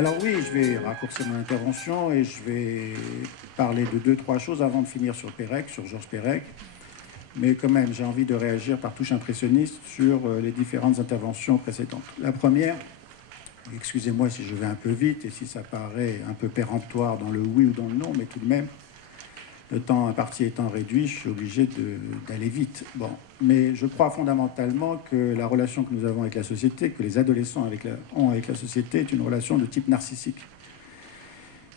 Alors oui, je vais raccourcir mon intervention et je vais parler de deux, trois choses avant de finir sur Perec, sur Georges Perec. Mais quand même, j'ai envie de réagir par touche impressionniste sur les différentes interventions précédentes. La première, excusez-moi si je vais un peu vite et si ça paraît un peu péremptoire dans le oui ou dans le non, mais tout de même, le temps imparti étant réduit, je suis obligé d'aller vite. Bon, mais je crois fondamentalement que la relation que nous avons avec la société, que les adolescents ont avec la société, est une relation de type narcissique.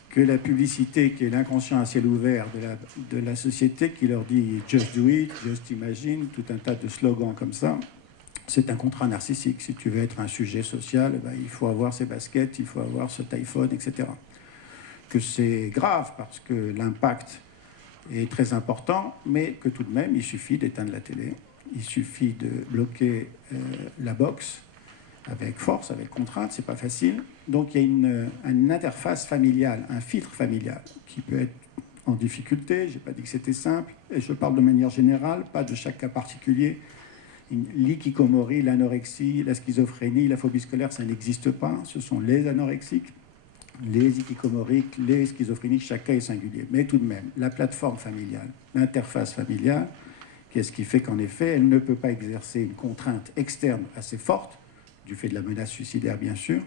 Que la publicité, qui est l'inconscient à ciel ouvert de la société, qui leur dit « just do it »,« just imagine », tout un tas de slogans comme ça, c'est un contrat narcissique. Si tu veux être un sujet social, ben, il faut avoir ces baskets, il faut avoir cet iPhone, etc. Que c'est grave parce que l'impact est très important, mais que tout de même, il suffit d'éteindre la télé, il suffit de bloquer la box avec force, avec contrainte, c'est pas facile. Donc il y a une interface familiale, un filtre familial qui peut être en difficulté. J'ai pas dit que c'était simple, et je parle de manière générale, pas de chaque cas particulier. L'hikikomori, l'anorexie, la schizophrénie, la phobie scolaire, ça n'existe pas. Ce sont les anorexiques, les hikikomoriques, les schizophréniques, chaque cas est singulier. Mais tout de même, la plateforme familiale, l'interface familiale, qu'est-ce qui fait qu'en effet, elle ne peut pas exercer une contrainte externe assez forte, du fait de la menace suicidaire bien sûr,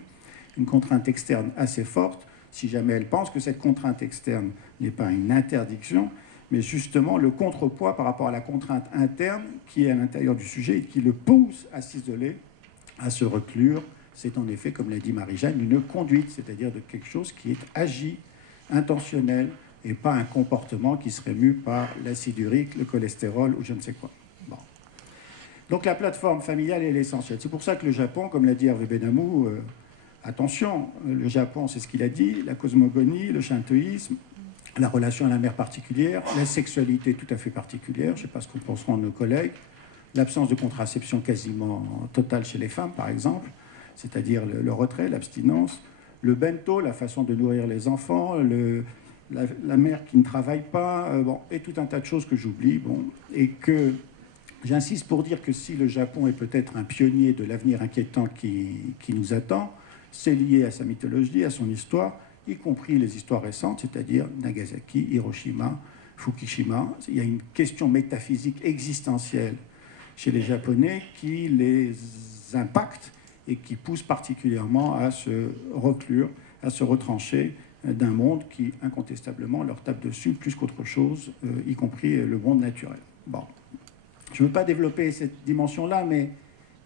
une contrainte externe assez forte, si jamais elle pense que cette contrainte externe n'est pas une interdiction, mais justement le contrepoids par rapport à la contrainte interne qui est à l'intérieur du sujet et qui le pousse à s'isoler, à se reclure. C'est en effet, comme l'a dit Marie-Jeanne, une conduite, c'est-à-dire de quelque chose qui est agi, intentionnel, et pas un comportement qui serait mu par l'acide urique, le cholestérol ou je ne sais quoi. Bon. Donc la plateforme familiale est l'essentiel. C'est pour ça que le Japon, comme l'a dit Hervé Benamou, attention, le Japon, c'est ce qu'il a dit, la cosmogonie, le shintoïsme, la relation à la mère particulière, la sexualité tout à fait particulière, je ne sais pas ce qu'en penseront nos collègues, l'absence de contraception quasiment totale chez les femmes, par exemple, c'est-à-dire le retrait, l'abstinence, le bento, la façon de nourrir les enfants, la mère qui ne travaille pas, bon, et tout un tas de choses que j'oublie, bon, et que j'insiste pour dire que si le Japon est peut-être un pionnier de l'avenir inquiétant qui nous attend, c'est lié à sa mythologie, à son histoire, y compris les histoires récentes, c'est-à-dire Nagasaki, Hiroshima, Fukushima. Il y a une question métaphysique existentielle chez les Japonais qui les impacte et qui pousse particulièrement à se reclure, à se retrancher d'un monde qui, incontestablement, leur tape dessus plus qu'autre chose, y compris le monde naturel. Bon. Je ne veux pas développer cette dimension-là, mais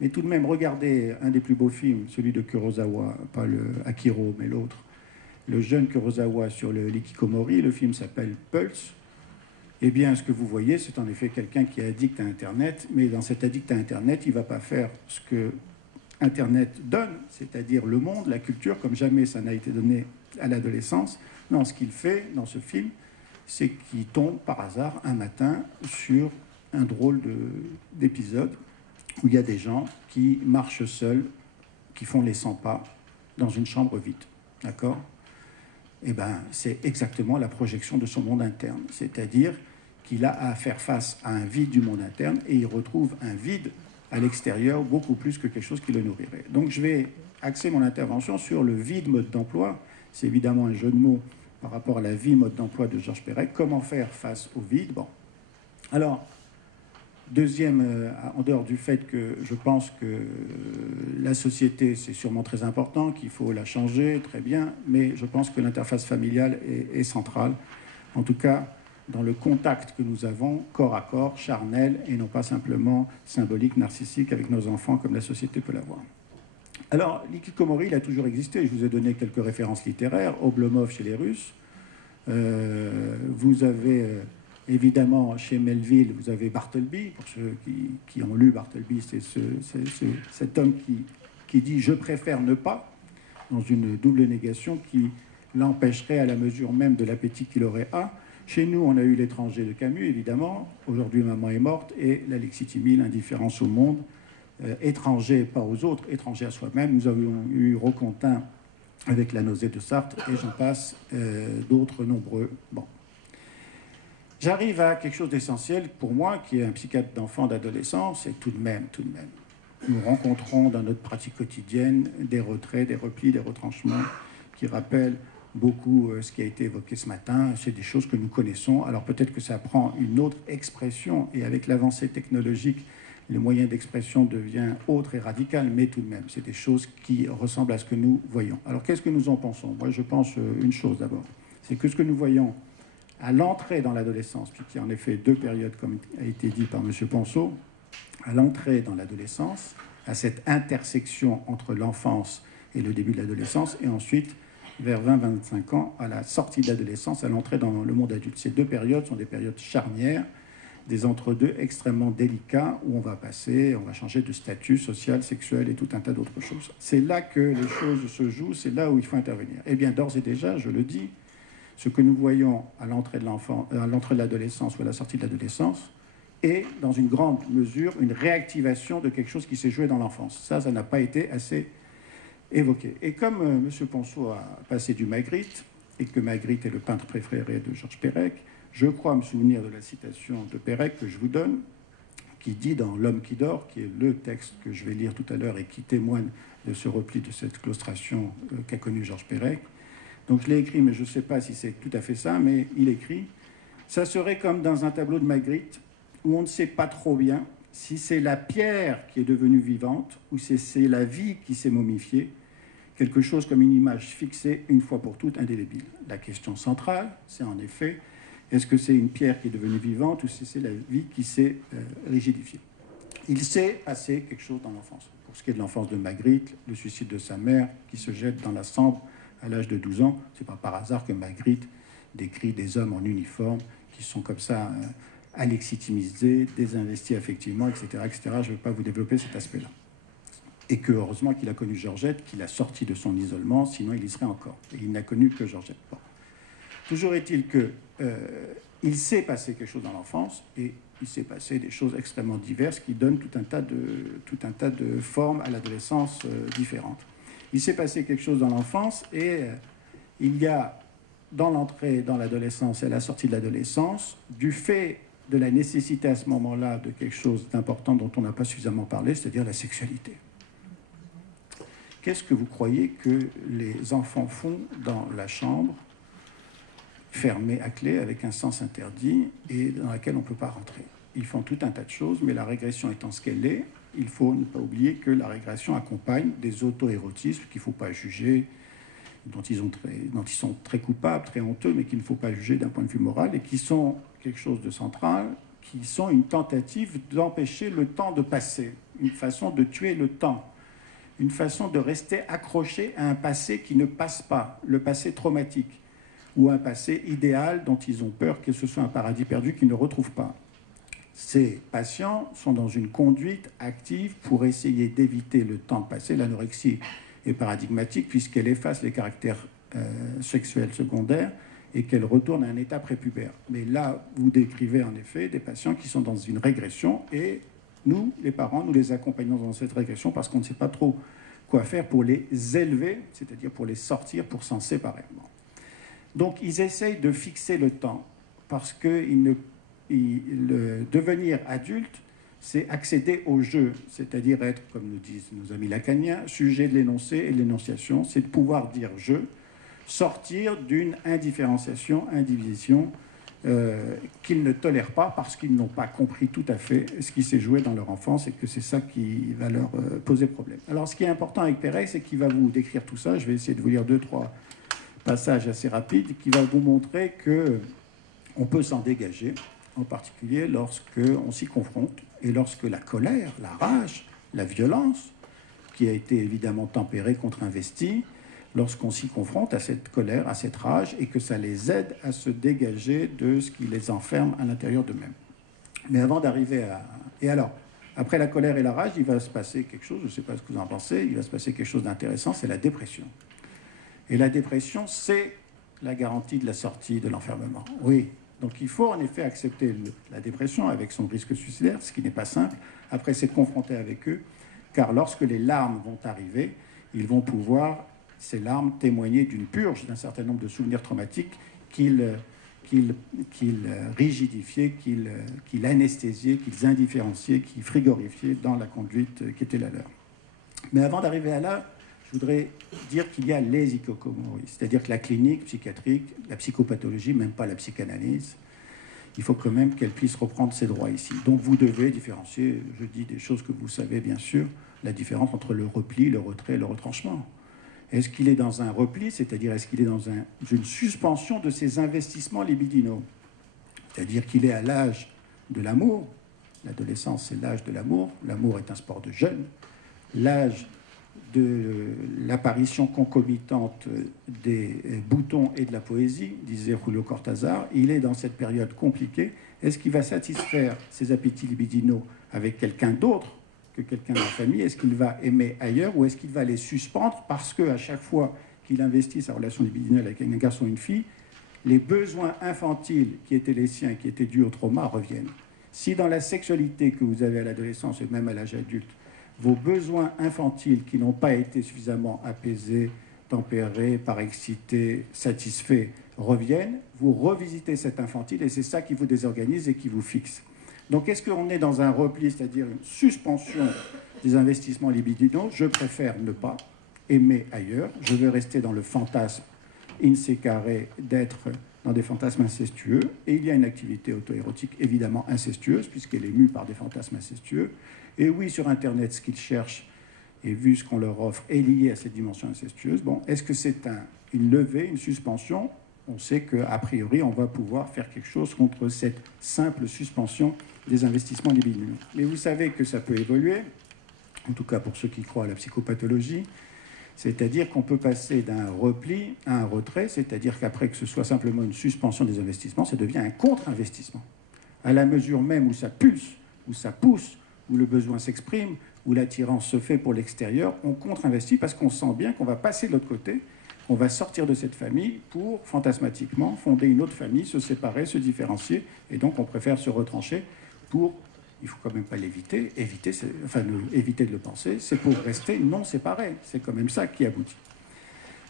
tout de même, regardez un des plus beaux films, celui de Kurosawa, pas le Akiro, mais l'autre, le jeune Kurosawa sur l'Hikikomori. Le film s'appelle Pulse. Eh bien, ce que vous voyez, c'est en effet quelqu'un qui est addict à Internet, mais dans cet addict à Internet, il ne va pas faire ce que Internet donne, c'est-à-dire le monde, la culture, comme jamais ça n'a été donné à l'adolescence. Non, ce qu'il fait dans ce film, c'est qu'il tombe par hasard un matin sur un drôle d'épisode où il y a des gens qui marchent seuls, qui font les 100 pas dans une chambre vide. D'accord ? Eh bien, c'est exactement la projection de son monde interne. C'est-à-dire qu'il a à faire face à un vide du monde interne et il retrouve un vide à l'extérieur beaucoup plus que quelque chose qui le nourrirait. Donc je vais axer mon intervention sur le vide mode d'emploi. C'est évidemment un jeu de mots par rapport à la vie mode d'emploi de Georges Perec. Comment faire face au vide ? Bon. Alors, deuxième, en dehors du fait que je pense que la société, c'est sûrement très important, qu'il faut la changer, très bien, mais je pense que l'interface familiale est centrale. En tout cas, dans le contact que nous avons, corps à corps, charnel, et non pas simplement symbolique, narcissique, avec nos enfants, comme la société peut l'avoir. Alors, l'hikikomori, il a toujours existé. Je vous ai donné quelques références littéraires. Oblomov chez les Russes. Vous avez, évidemment, chez Melville, vous avez Bartleby. Pour ceux qui ont lu Bartleby, c'est cet homme qui dit « je préfère ne pas », dans une double négation qui l'empêcherait à la mesure même de l'appétit qu'il aurait à. Chez nous, on a eu L'étranger de Camus, évidemment. Aujourd'hui, Maman est morte. Et l'Alexis Timmy, L'indifférence au monde. Étranger, pas aux autres, étranger à soi-même. Nous avions eu Roquentin avec La nausée de Sartre. Et j'en passe d'autres nombreux. Bon. J'arrive à quelque chose d'essentiel pour moi, qui est un psychiatre d'enfant, d'adolescent. C'est tout de même. Nous rencontrons dans notre pratique quotidienne des retraits, des replis, des retranchements. qui rappelle beaucoup ce qui a été évoqué ce matin. C'est des choses que nous connaissons. Alors peut-être que ça prend une autre expression, et avec l'avancée technologique, le moyen d'expression devient autre et radical, mais tout de même, c'est des choses qui ressemblent à ce que nous voyons. Alors qu'est-ce que nous en pensons? Moi, je pense une chose d'abord, c'est que ce que nous voyons à l'entrée dans l'adolescence, puisqu'il y a en effet deux périodes, comme a été dit par M. Ponceau, à l'entrée dans l'adolescence, à cette intersection entre l'enfance et le début de l'adolescence, et ensuite, vers 20-25 ans, à la sortie de l'adolescence, à l'entrée dans le monde adulte. Ces deux périodes sont des périodes charnières, des entre-deux extrêmement délicats, où on va changer de statut social, sexuel et tout un tas d'autres choses. C'est là que les choses se jouent, c'est là où il faut intervenir. Eh bien, d'ores et déjà, je le dis, ce que nous voyons à l'entrée de l'adolescence ou à la sortie de l'adolescence est, dans une grande mesure, une réactivation de quelque chose qui s'est joué dans l'enfance. Ça n'a pas été assez évoqué. Et comme M. Ponceau a passé du Magritte, et que Magritte est le peintre préféré de Georges Perec, je crois me souvenir de la citation de Perec que je vous donne, qui dit dans L'homme qui dort, qui est le texte que je vais lire tout à l'heure et qui témoigne de ce repli, de cette claustration qu'a connue Georges Perec. Donc je l'ai écrit, mais je ne sais pas si c'est tout à fait ça, mais il écrit « Ça serait comme dans un tableau de Magritte, où on ne sait pas trop bien si c'est la pierre qui est devenue vivante ou si c'est la vie qui s'est momifiée, quelque chose comme une image fixée une fois pour toutes, indélébile. La question centrale, c'est en effet, est-ce que c'est une pierre qui est devenue vivante ou si c'est la vie qui s'est rigidifiée? Il s'est passé quelque chose dans l'enfance. Pour ce qui est de l'enfance de Magritte, le suicide de sa mère qui se jette dans la Sambre à l'âge de 12 ans, c'est pas par hasard que Magritte décrit des hommes en uniforme qui sont comme ça alexitimisés, désinvestis affectivement, etc., etc. Je ne vais pas vous développer cet aspect-là. Et que, heureusement, qu'il a connu Georgette, qu'il a sorti de son isolement, sinon il y serait encore. Et il n'a connu que Georgette. Bon. Toujours est-il qu'il s'est passé quelque chose dans l'enfance, et il s'est passé des choses extrêmement diverses qui donnent tout un tas de formes à l'adolescence différentes. Il s'est passé quelque chose dans l'enfance, et il y a, dans l'entrée dans l'adolescence et à la sortie de l'adolescence, du fait de la nécessité à ce moment-là de quelque chose d'important dont on n'a pas suffisamment parlé, c'est-à-dire la sexualité. Qu'est-ce que vous croyez que les enfants font dans la chambre, fermée à clé, avec un sens interdit, et dans laquelle on ne peut pas rentrer? Ils font tout un tas de choses, mais la régression étant ce qu'elle est, il faut ne pas oublier que la régression accompagne des auto-érotismes qu'il ne faut pas juger, dont ils sont très coupables, très honteux, mais qu'il ne faut pas juger d'un point de vue moral, et qui sont quelque chose de central, qui sont une tentative d'empêcher le temps de passer, une façon de tuer le temps, une façon de rester accroché à un passé qui ne passe pas, le passé traumatique, ou un passé idéal dont ils ont peur que ce soit un paradis perdu qu'ils ne retrouvent pas. Ces patients sont dans une conduite active pour essayer d'éviter le temps passé. L'anorexie est paradigmatique puisqu'elle efface les caractères sexuels secondaires et qu'elle retourne à un état prépubère. Mais là, vous décrivez en effet des patients qui sont dans une régression, et nous, les parents, nous les accompagnons dans cette régression parce qu'on ne sait pas trop quoi faire pour les élever, c'est-à-dire pour les sortir, pour s'en séparer. Bon. Donc, ils essayent de fixer le temps parce que le devenir adulte, c'est accéder au jeu, c'est-à-dire être, comme nous disent nos amis lacaniens, sujet de l'énoncé et de l'énonciation, c'est de pouvoir dire je, sortir d'une indifférenciation, indivision qu'ils ne tolèrent pas parce qu'ils n'ont pas compris tout à fait ce qui s'est joué dans leur enfance et que c'est ça qui va leur poser problème. Alors, ce qui est important avec Perec, c'est qu'il va vous décrire tout ça. Je vais essayer de vous lire 2-3 passages assez rapides qui va vous montrer qu'on peut s'en dégager, en particulier lorsqu'on s'y confronte et lorsque la colère, la rage, la violence, qui a été évidemment tempérée, contre-investie, lorsqu'on s'y confronte à cette colère, à cette rage, et que ça les aide à se dégager de ce qui les enferme à l'intérieur d'eux-mêmes. Mais avant d'arriver à... Et alors, après la colère et la rage, il va se passer quelque chose, je ne sais pas ce que vous en pensez, il va se passer quelque chose d'intéressant, c'est la dépression. Et la dépression, c'est la garantie de la sortie de l'enfermement. Oui, donc il faut en effet accepter la dépression avec son risque suicidaire, ce qui n'est pas simple. Après, c'est de confronter avec eux, car lorsque les larmes vont arriver, ils vont pouvoir, ces larmes, témoigner d'une purge d'un certain nombre de souvenirs traumatiques qu'ils rigidifiaient, qu'ils anesthésiaient, qu'ils indifférenciaient, qu'ils frigorifiaient dans la conduite qui était la leur. Mais avant d'arriver à là, je voudrais dire qu'il y a les hikikomori, c'est-à-dire que la clinique psychiatrique, la psychopathologie, même pas la psychanalyse, il faut quand même qu'elle puisse reprendre ses droits ici. Donc vous devez différencier, je dis des choses que vous savez bien sûr, la différence entre le repli, le retrait et le retranchement. Est-ce qu'il est dans un repli, c'est-à-dire est-ce qu'il est dans une suspension de ses investissements libidinaux? C'est-à-dire qu'il est à l'âge de l'amour. L'adolescence, c'est l'âge de l'amour. L'amour est un sport de jeunes. L'âge de l'apparition concomitante des boutons et de la poésie, disait Julio Cortázar. Il est dans cette période compliquée. Est-ce qu'il va satisfaire ses appétits libidinaux avec quelqu'un d'autre que quelqu'un de la famille? Est-ce qu'il va aimer ailleurs ou est-ce qu'il va les suspendre parce qu'à chaque fois qu'il investit sa relation libidinale avec un garçon ou une fille, les besoins infantiles qui étaient les siens, qui étaient dus au trauma, reviennent? Si dans la sexualité que vous avez à l'adolescence et même à l'âge adulte, vos besoins infantiles qui n'ont pas été suffisamment apaisés, tempérés, parexcités, satisfaits, reviennent, vous revisitez cet infantile et c'est ça qui vous désorganise et qui vous fixe. Donc est-ce qu'on est dans un repli, c'est-à-dire une suspension des investissements libidinaux? Je préfère ne pas aimer ailleurs, je veux rester dans le fantasme insécaré d'être dans des fantasmes incestueux, et il y a une activité auto-érotique évidemment incestueuse, puisqu'elle est mue par des fantasmes incestueux. Et oui, sur Internet, ce qu'ils cherchent, et vu ce qu'on leur offre, est lié à cette dimension incestueuse. Bon, est-ce que c'est une levée, une suspension? On sait qu'a priori, on va pouvoir faire quelque chose contre cette simple suspension des investissements libidinaux. Mais vous savez que ça peut évoluer, en tout cas pour ceux qui croient à la psychopathologie, c'est-à-dire qu'on peut passer d'un repli à un retrait, c'est-à-dire qu'après que ce soit simplement une suspension des investissements, ça devient un contre-investissement. À la mesure même où ça pulse, où ça pousse, où le besoin s'exprime, où l'attirance se fait pour l'extérieur, on contre-investit parce qu'on sent bien qu'on va passer de l'autre côté, on va sortir de cette famille pour, fantasmatiquement, fonder une autre famille, se séparer, se différencier, et donc on préfère se retrancher pour... Il ne faut quand même pas l'éviter, éviter de le penser, c'est pour rester non séparés. C'est quand même ça qui aboutit.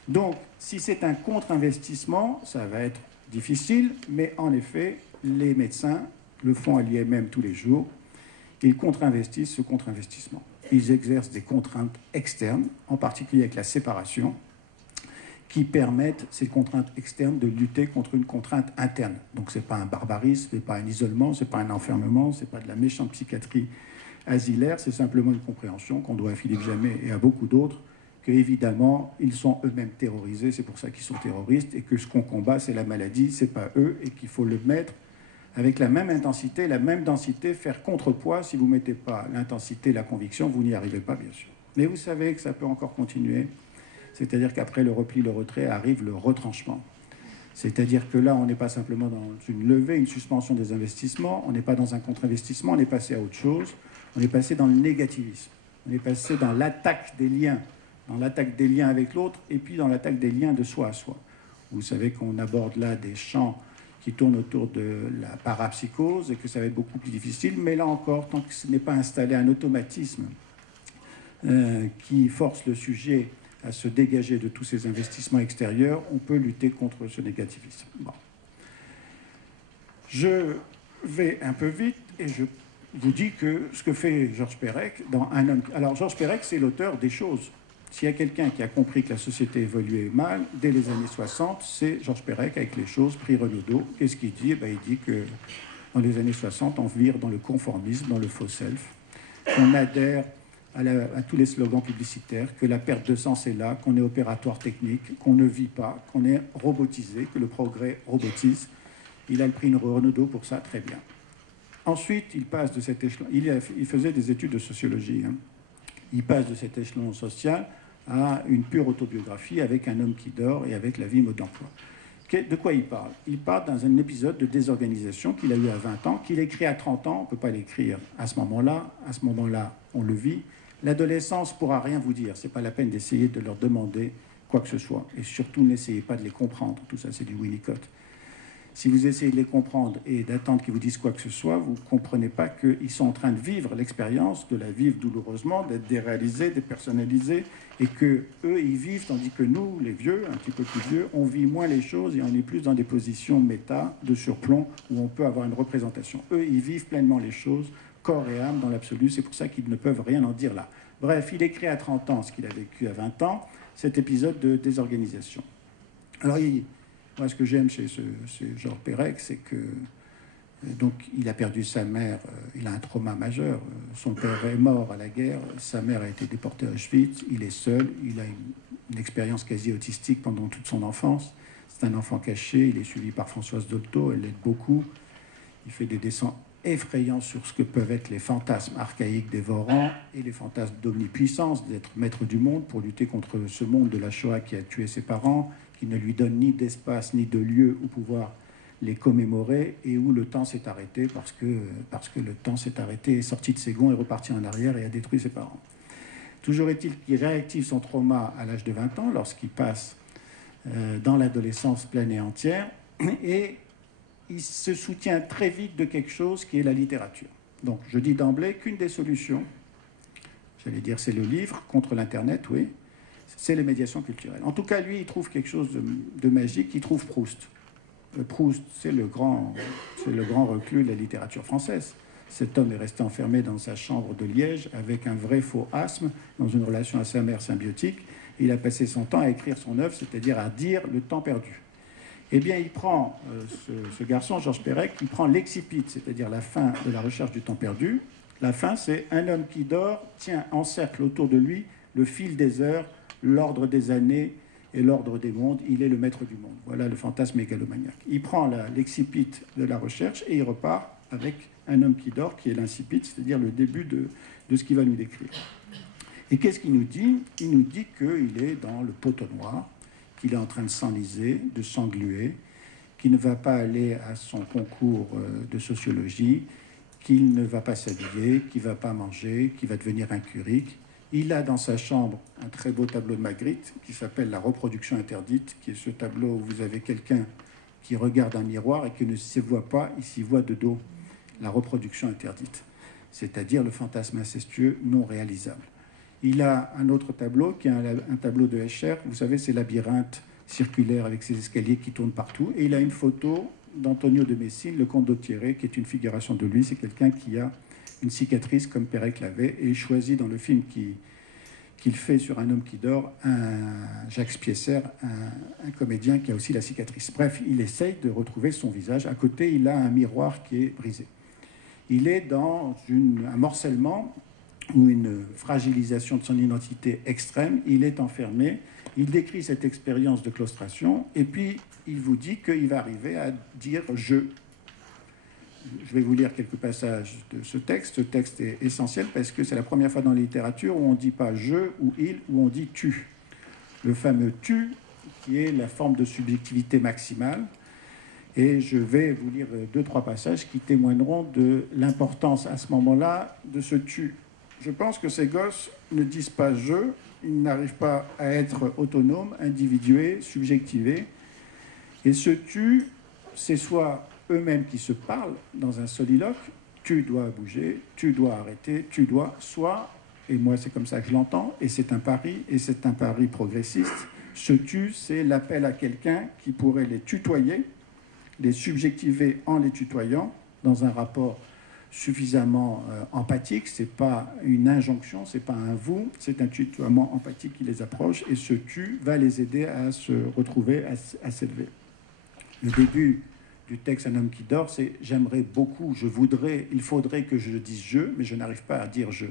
Donc, si c'est un contre-investissement, ça va être difficile, mais en effet, les médecins le font à l'IMM tous les jours. Ils contre-investissent ce contre-investissement. Ils exercent des contraintes externes, en particulier avec la séparation, qui permettent, ces contraintes externes, de lutter contre une contrainte interne. Donc ce n'est pas un barbarisme, ce n'est pas un isolement, ce n'est pas un enfermement, ce n'est pas de la méchante psychiatrie asilaire, c'est simplement une compréhension qu'on doit à Philippe Jamet et à beaucoup d'autres, qu'évidemment, ils sont eux-mêmes terrorisés, c'est pour ça qu'ils sont terroristes, et que ce qu'on combat, c'est la maladie, ce n'est pas eux, et qu'il faut le mettre avec la même intensité, la même densité, faire contrepoids. Si vous ne mettez pas l'intensité, la conviction, vous n'y arrivez pas, bien sûr. Mais vous savez que ça peut encore continuer. C'est-à-dire qu'après le repli, le retrait, arrive le retranchement. C'est-à-dire que là, on n'est pas simplement dans une levée, une suspension des investissements, on n'est pas dans un contre-investissement, on est passé à autre chose, on est passé dans le négativisme, on est passé dans l'attaque des liens avec l'autre, et puis dans l'attaque des liens de soi à soi. Vous savez qu'on aborde là des champs qui tournent autour de la parapsychose, et que ça va être beaucoup plus difficile, mais là encore, tant que ce n'est pas installé un automatisme qui force le sujet à se dégager de tous ces investissements extérieurs, on peut lutter contre ce négativisme. Bon. Je vais un peu vite et je vous dis que ce que fait Georges Perec dans Un homme... Alors Georges Perec, c'est l'auteur des choses. S'il y a quelqu'un qui a compris que la société évoluait mal, dès les années 60, c'est Georges Perec avec Les choses, prix Renaudot. Qu'est-ce qu'il dit? Il dit que dans les années 60, on vire dans le conformisme, dans le faux self, qu'on adhère à tous les slogans publicitaires, que la perte de sens est là, qu'on est opératoire technique, qu'on ne vit pas, qu'on est robotisé, que le progrès robotise. Il a le prix Renaudot pour ça, très bien. Ensuite, il passe de cet échelon... Il faisait des études de sociologie. Il passe de cet échelon social à une pure autobiographie avec Un homme qui dort et avec La vie mode d'emploi. De quoi il parle? Il parle dans un épisode de désorganisation qu'il a eu à 20 ans, qu'il écrit à 30 ans, on ne peut pas l'écrire à ce moment-là. À ce moment-là, on le vit. L'adolescence ne pourra rien vous dire. Ce n'est pas la peine d'essayer de leur demander quoi que ce soit. Et surtout, n'essayez pas de les comprendre. Tout ça, c'est du Winnicott. Si vous essayez de les comprendre et d'attendre qu'ils vous disent quoi que ce soit, vous ne comprenez pas qu'ils sont en train de vivre l'expérience, de la vivre douloureusement, d'être déréalisés, dépersonnalisés, et qu'eux, ils vivent, tandis que nous, les vieux, un petit peu plus vieux, on vit moins les choses et on est plus dans des positions méta, de surplomb, où on peut avoir une représentation. Eux, ils vivent pleinement les choses corps et âme dans l'absolu. C'est pour ça qu'ils ne peuvent rien en dire là. Bref, il écrit à 30 ans ce qu'il a vécu à 20 ans, cet épisode de désorganisation. Alors, moi, ce que j'aime chez Georges Perec, c'est que donc, il a perdu sa mère, il a un trauma majeur. Son père est mort à la guerre, sa mère a été déportée à Auschwitz, il est seul, il a une expérience quasi autistique pendant toute son enfance. C'est un enfant caché, il est suivi par Françoise Dolto, elle l'aide beaucoup. Il fait des dessins effrayants sur ce que peuvent être les fantasmes archaïques dévorants et les fantasmes d'omnipuissance, d'être maître du monde pour lutter contre ce monde de la Shoah qui a tué ses parents, qui ne lui donne ni d'espace ni de lieu où pouvoir les commémorer et où le temps s'est arrêté parce que le temps s'est arrêté, est sorti de ses gonds, est reparti en arrière et a détruit ses parents. Toujours est-il qu'il réactive son trauma à l'âge de 20 ans lorsqu'il passe dans l'adolescence pleine et entière et il se soutient très vite de quelque chose qui est la littérature. Donc je dis d'emblée qu'une des solutions, j'allais dire c'est le livre contre l'Internet, oui, c'est les médiations culturelles. En tout cas, lui, il trouve quelque chose de magique, il trouve Proust. Proust, c'est le grand reclus de la littérature française. Cet homme est resté enfermé dans sa chambre de Liège avec un vrai faux asthme, dans une relation à sa mère symbiotique. Il a passé son temps à écrire son œuvre, c'est-à-dire à dire le temps perdu. Eh bien, il prend, ce garçon, Georges Perec, il prend l'excipit, c'est-à-dire la fin de la recherche du temps perdu. La fin, c'est un homme qui dort, tient en cercle autour de lui le fil des heures, l'ordre des années et l'ordre des mondes. Il est le maître du monde. Voilà le fantasme mégalomaniaque. Il prend l'excipit de la recherche et il repart avec un homme qui dort, qui est l'incipit, c'est-à-dire le début de ce qu'il va nous décrire. Et qu'est-ce qu'il nous dit? Il nous dit qu'il est dans le poteau noir, qu'il est en train de s'enliser, de s'engluer, qu'il ne va pas aller à son concours de sociologie, qu'il ne va pas s'habiller, qu'il ne va pas manger, qu'il va devenir un curique. Il a dans sa chambre un très beau tableau de Magritte qui s'appelle « La reproduction interdite », qui est ce tableau où vous avez quelqu'un qui regarde un miroir et qui ne s'y voit pas, il s'y voit de dos. La reproduction interdite, c'est-à-dire le fantasme incestueux non réalisable. Il a un autre tableau qui est un tableau de Escher. Vous savez, ces labyrinthes circulaires avec ces escaliers qui tournent partout. Et il a une photo d'Antonio de Messine, le comte d'Authier, qui est une figuration de lui. C'est quelqu'un qui a une cicatrice comme Perec l'avait et choisit dans le film qu'il fait sur un homme qui dort, Jacques Spiesser, un comédien qui a aussi la cicatrice. Bref, il essaye de retrouver son visage. À côté, il a un miroir qui est brisé. Il est dans un morcellement ou une fragilisation de son identité extrême. Il est enfermé. Il décrit cette expérience de claustration et puis il vous dit qu'il va arriver à dire « je ». Je vais vous lire quelques passages de ce texte. Ce texte est essentiel parce que c'est la première fois dans la littérature où on ne dit pas « je » ou « il » où on dit « tu ». Le fameux « tu » qui est la forme de subjectivité maximale. Et je vais vous lire 2-3 passages qui témoigneront de l'importance à ce moment-là de ce « tu ». Je pense que ces gosses ne disent pas « je », ils n'arrivent pas à être autonomes, individués, subjectivés. Et ce « tu », c'est soit eux-mêmes qui se parlent dans un soliloque, tu dois bouger, tu dois arrêter, tu dois, soit, et moi c'est comme ça que je l'entends, et c'est un pari progressiste, ce tu, c'est l'appel à quelqu'un qui pourrait les tutoyer, les subjectiver en les tutoyant, dans un rapport suffisamment empathique, c'est pas une injonction, c'est pas un vous, c'est un tutoiement empathique qui les approche, et ce tu va les aider à se retrouver, à s'élever. Le début du texte Un homme qui dort, c'est « j'aimerais beaucoup, je voudrais, il faudrait que je dise je, mais je n'arrive pas à dire je ».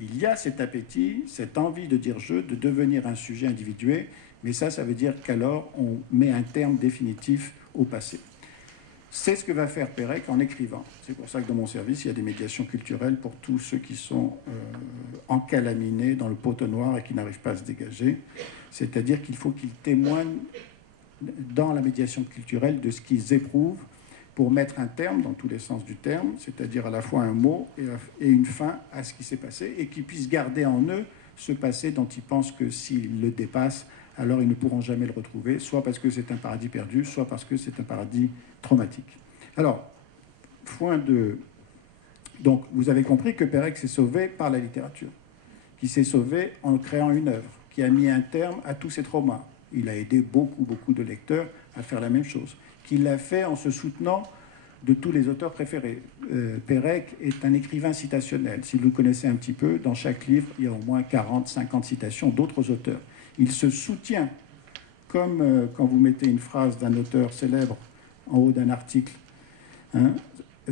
Il y a cet appétit, cette envie de dire je, de devenir un sujet individué, mais ça veut dire qu'alors on met un terme définitif au passé. C'est ce que va faire Perec en écrivant. C'est pour ça que dans mon service, il y a des médiations culturelles pour tous ceux qui sont encalaminés dans le poteau noir et qui n'arrivent pas à se dégager. C'est-à-dire qu'il faut qu'ils témoignent dans la médiation culturelle de ce qu'ils éprouvent pour mettre un terme dans tous les sens du terme, c'est-à-dire à la fois un mot et une fin à ce qui s'est passé, et qu'ils puissent garder en eux ce passé dont ils pensent que s'ils le dépassent, alors ils ne pourront jamais le retrouver, soit parce que c'est un paradis perdu, soit parce que c'est un paradis traumatique. Alors, donc vous avez compris que Perec s'est sauvé par la littérature, qui s'est sauvé en créant une œuvre, qui a mis un terme à tous ses traumas. Il a aidé beaucoup de lecteurs à faire la même chose, qu'il l'a fait en se soutenant de tous les auteurs préférés. Pérec est un écrivain citationnel. Si vous le connaissez un petit peu, dans chaque livre, il y a au moins 40, 50 citations d'autres auteurs. Il se soutient, comme quand vous mettez une phrase d'un auteur célèbre en haut d'un article. Hein,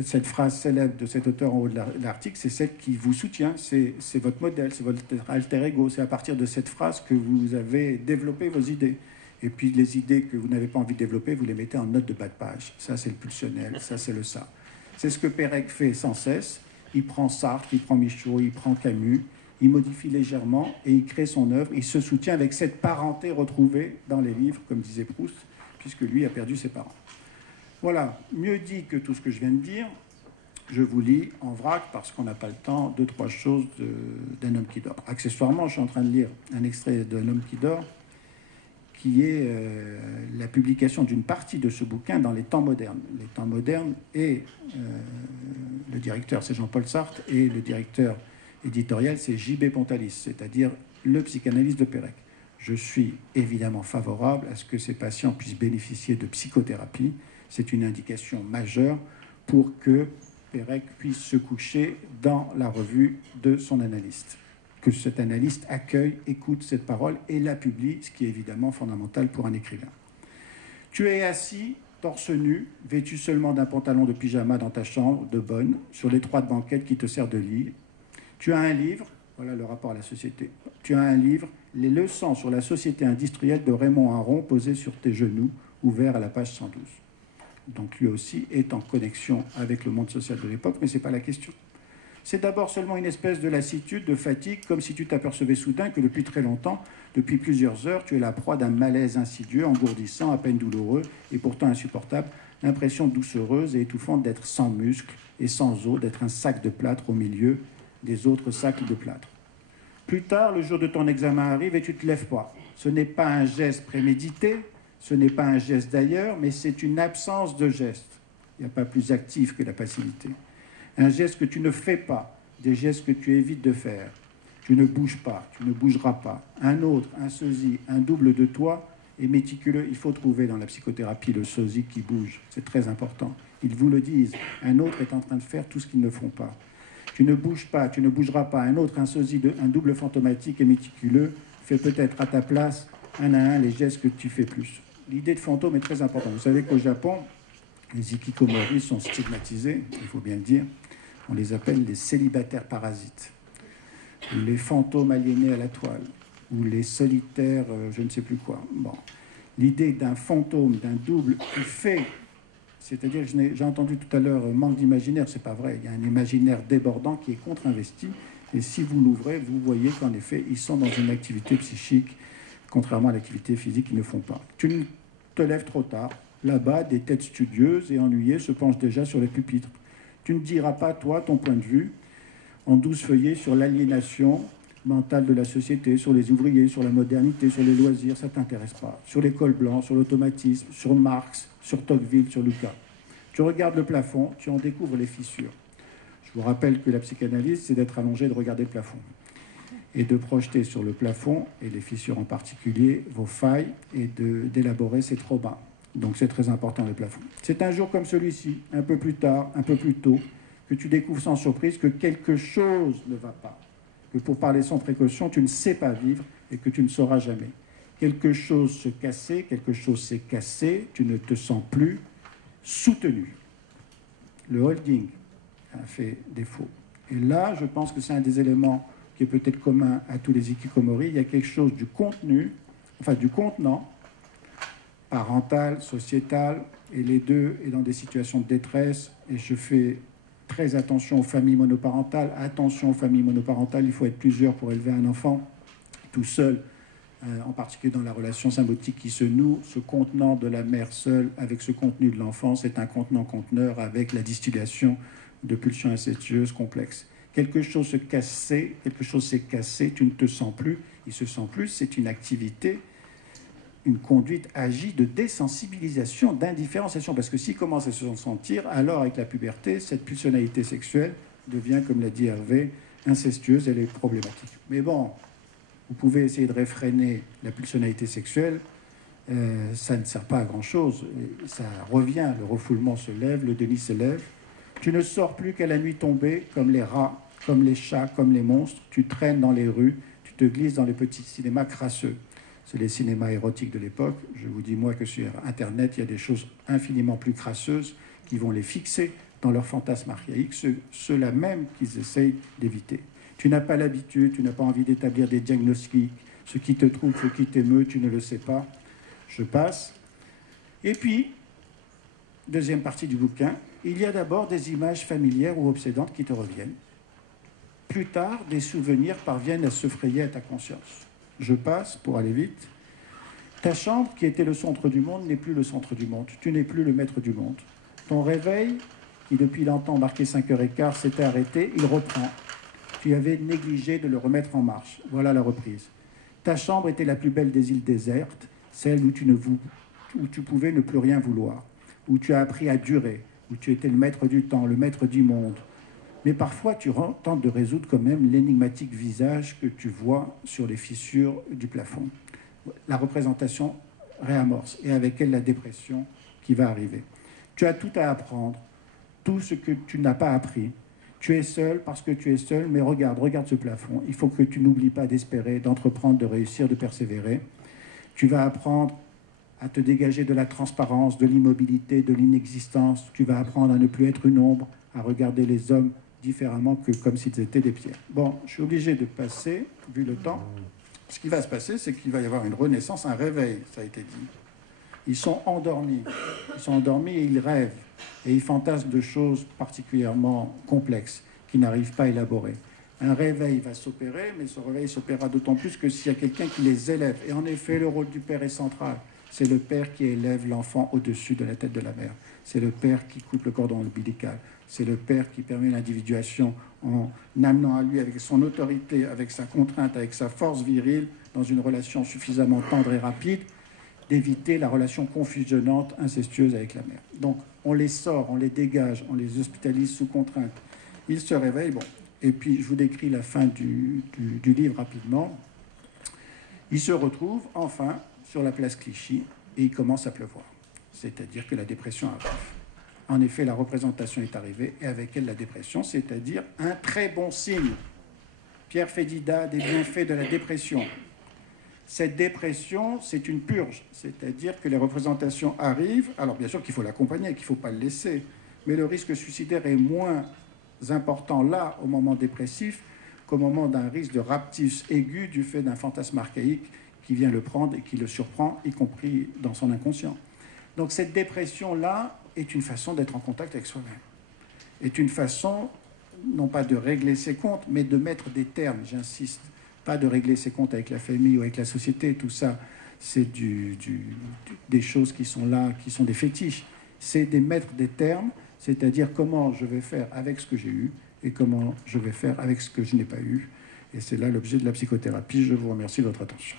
cette phrase célèbre de cet auteur en haut de l'article, c'est celle qui vous soutient, c'est votre modèle, c'est votre alter ego. C'est à partir de cette phrase que vous avez développé vos idées. Et puis les idées que vous n'avez pas envie de développer, vous les mettez en note de bas de page. Ça, c'est le pulsionnel, ça, c'est le ça. C'est ce que Pérec fait sans cesse. Il prend Sartre, il prend Michaud, il prend Camus, il modifie légèrement et il crée son œuvre. Il se soutient avec cette parenté retrouvée dans les livres, comme disait Proust, puisque lui a perdu ses parents. Voilà, mieux dit que tout ce que je viens de dire. Je vous lis en vrac, parce qu'on n'a pas le temps, 2-3 choses d'un homme qui dort. Accessoirement, je suis en train de lire un extrait d'un homme qui dort, qui est la publication d'une partie de ce bouquin dans les temps modernes. Les temps modernes, et le directeur, c'est Jean-Paul Sartre, et le directeur éditorial, c'est J.B. Pontalis, c'est-à-dire le psychanalyste de Pérec. Je suis évidemment favorable à ce que ces patients puissent bénéficier de psychothérapie. C'est une indication majeure pour que Pérec puisse se coucher dans la revue de son analyste. Que cet analyste accueille, écoute cette parole et la publie, ce qui est évidemment fondamental pour un écrivain. Tu es assis, torse nu, vêtu seulement d'un pantalon de pyjama dans ta chambre de bonne, sur l'étroite banquette qui te sert de lit. Tu as un livre, voilà le rapport à la société. Tu as un livre, Les leçons sur la société industrielle de Raymond Aron, posé sur tes genoux, ouvert à la page 112. Donc lui aussi est en connexion avec le monde social de l'époque, mais ce n'est pas la question. C'est d'abord seulement une espèce de lassitude, de fatigue, comme si tu t'apercevais soudain que depuis très longtemps, depuis plusieurs heures, tu es la proie d'un malaise insidieux, engourdissant, à peine douloureux, et pourtant insupportable, l'impression doucereuse et étouffante d'être sans muscles et sans os, d'être un sac de plâtre au milieu des autres sacs de plâtre. Plus tard, le jour de ton examen arrive et tu ne te lèves pas. Ce n'est pas un geste prémédité, ce n'est pas un geste d'ailleurs, mais c'est une absence de geste. Il n'y a pas plus actif que la passivité. Un geste que tu ne fais pas, des gestes que tu évites de faire. Tu ne bouges pas, tu ne bougeras pas. Un autre, un sosie, un double de toi est méticuleux. Il faut trouver dans la psychothérapie le sosie qui bouge. C'est très important. Ils vous le disent. Un autre est en train de faire tout ce qu'ils ne font pas. Tu ne bouges pas, tu ne bougeras pas. Un autre, un sosie, un double fantomatique et méticuleux fait peut-être à ta place, un à un, les gestes que tu fais plus. L'idée de fantôme est très importante. Vous savez qu'au Japon, les hikikomori sont stigmatisés, il faut bien le dire. On les appelle les célibataires parasites, ou les fantômes aliénés à la toile, ou les solitaires, je ne sais plus quoi. Bon. L'idée d'un fantôme, d'un double qui fait, c'est-à-dire, j'ai entendu tout à l'heure manque d'imaginaire, c'est pas vrai. Il y a un imaginaire débordant qui est contre-investi, et si vous l'ouvrez, vous voyez qu'en effet, ils sont dans une activité psychique, contrairement à l'activité physique qu'ils ne font pas. Tu ne te lèves trop tard. Là-bas, des têtes studieuses et ennuyées se penchent déjà sur les pupitres. Tu ne diras pas, toi, ton point de vue, en 12 feuillets sur l'aliénation mentale de la société, sur les ouvriers, sur la modernité, sur les loisirs, ça ne t'intéresse pas. Sur les cols blancs, sur l'automatisme, sur Marx, sur Tocqueville, sur Lucas. Tu regardes le plafond, tu en découvres les fissures. Je vous rappelle que la psychanalyse, c'est d'être allongé et de regarder le plafond. Et de projeter sur le plafond, et les fissures en particulier, vos failles, et d'élaborer ces traumas. Donc c'est très important le plafond. C'est un jour comme celui-ci, un peu plus tard, un peu plus tôt, que tu découvres sans surprise que quelque chose ne va pas. Que pour parler sans précaution, tu ne sais pas vivre et que tu ne sauras jamais. Quelque chose se cassait, quelque chose s'est cassé, tu ne te sens plus soutenu. Le holding a fait défaut. Et là, je pense que c'est un des éléments qui est peut-être commun à tous les hikikomori. Il y a quelque chose du contenu, enfin du contenant, parental, sociétal, et les deux est dans des situations de détresse, et je fais très attention aux familles monoparentales. Attention aux familles monoparentales, il faut être plusieurs pour élever un enfant. Tout seul, en particulier dans la relation symbiotique qui se noue, ce contenant de la mère seule avec ce contenu de l'enfant, c'est un contenant-conteneur avec la distillation de pulsions incestueuses complexes. Quelque chose se cassait, quelque chose s'est cassé, tu ne te sens plus, il se sent plus, c'est une activité, une conduite agie de désensibilisation, d'indifférenciation. Parce que s'il commence à se sentir, alors avec la puberté, cette pulsionnalité sexuelle devient, comme l'a dit Hervé, incestueuse, elle est problématique. Mais bon, vous pouvez essayer de réfréner la pulsionnalité sexuelle ça ne sert pas à grand-chose. Ça revient, le refoulement se lève, le déni se lève. Tu ne sors plus qu'à la nuit tombée, comme les rats, comme les chats, comme les monstres. Tu traînes dans les rues, tu te glisses dans les petits cinémas crasseux. C'est les cinémas érotiques de l'époque. Je vous dis, moi, que sur Internet, il y a des choses infiniment plus crasseuses qui vont les fixer dans leurs fantasmes archaïques, ceux-là même qu'ils essayent d'éviter. Tu n'as pas l'habitude, tu n'as pas envie d'établir des diagnostics. Ce qui te trouble, ce qui t'émeut, tu ne le sais pas. Je passe. Et puis, deuxième partie du bouquin, il y a d'abord des images familières ou obsédantes qui te reviennent. Plus tard, des souvenirs parviennent à se frayer à ta conscience. Je passe, pour aller vite. Ta chambre, qui était le centre du monde, n'est plus le centre du monde. Tu n'es plus le maître du monde. Ton réveil, qui depuis longtemps marqué 5h15, s'était arrêté, il reprend. Tu avais négligé de le remettre en marche. Voilà la reprise. Ta chambre était la plus belle des îles désertes, celle où tu pouvais ne plus rien vouloir, où tu as appris à durer, où tu étais le maître du temps, le maître du monde. Mais parfois, tu tentes de résoudre quand même l'énigmatique visage que tu vois sur les fissures du plafond. La représentation réamorce, et avec elle la dépression qui va arriver. Tu as tout à apprendre, tout ce que tu n'as pas appris. Tu es seul parce que tu es seul, mais regarde ce plafond. Il faut que tu n'oublies pas d'espérer, d'entreprendre, de réussir, de persévérer. Tu vas apprendre à te dégager de la transparence, de l'immobilité, de l'inexistence. Tu vas apprendre à ne plus être une ombre, à regarder les hommes différemment que comme s'ils étaient des pierres. Bon, je suis obligé de passer, vu le temps. Ce qui va se passer, c'est qu'il va y avoir une renaissance, un réveil, ça a été dit. Ils sont endormis et ils rêvent. Et ils fantasment de choses particulièrement complexes qu'ils n'arrivent pas à élaborer. Un réveil va s'opérer, mais ce réveil s'opérera d'autant plus que s'il y a quelqu'un qui les élève. Et en effet, le rôle du père est central. C'est le père qui élève l'enfant au-dessus de la tête de la mère. C'est le père qui coupe le cordon ombilical. C'est le père qui permet l'individuation en amenant à lui, avec son autorité, avec sa contrainte, avec sa force virile, dans une relation suffisamment tendre et rapide, d'éviter la relation confusionnante, incestueuse avec la mère. Donc, on les sort, on les dégage, on les hospitalise sous contrainte. Ils se réveillent, bon. Et puis, je vous décris la fin du livre rapidement. Ils se retrouvent, enfin, sur la place Clichy, et il commence à pleuvoir. C'est-à-dire que la dépression arrive. En effet, la représentation est arrivée, et avec elle, la dépression, c'est-à-dire un très bon signe. Pierre Fédida, des bienfaits de la dépression. Cette dépression, c'est une purge, c'est-à-dire que les représentations arrivent. Alors bien sûr qu'il faut l'accompagner, qu'il ne faut pas le laisser, mais le risque suicidaire est moins important là, au moment dépressif, qu'au moment d'un risque de raptus aigu du fait d'un fantasme archaïque qui vient le prendre et qui le surprend, y compris dans son inconscient. Donc cette dépression-là est une façon d'être en contact avec soi-même, est une façon, non pas de régler ses comptes, mais de mettre des termes, j'insiste. Pas de régler ses comptes avec la famille ou avec la société, tout ça, c'est des choses qui sont là, qui sont des fétiches. C'est de mettre des termes, c'est-à-dire comment je vais faire avec ce que j'ai eu et comment je vais faire avec ce que je n'ai pas eu. Et c'est là l'objet de la psychothérapie. Je vous remercie de votre attention.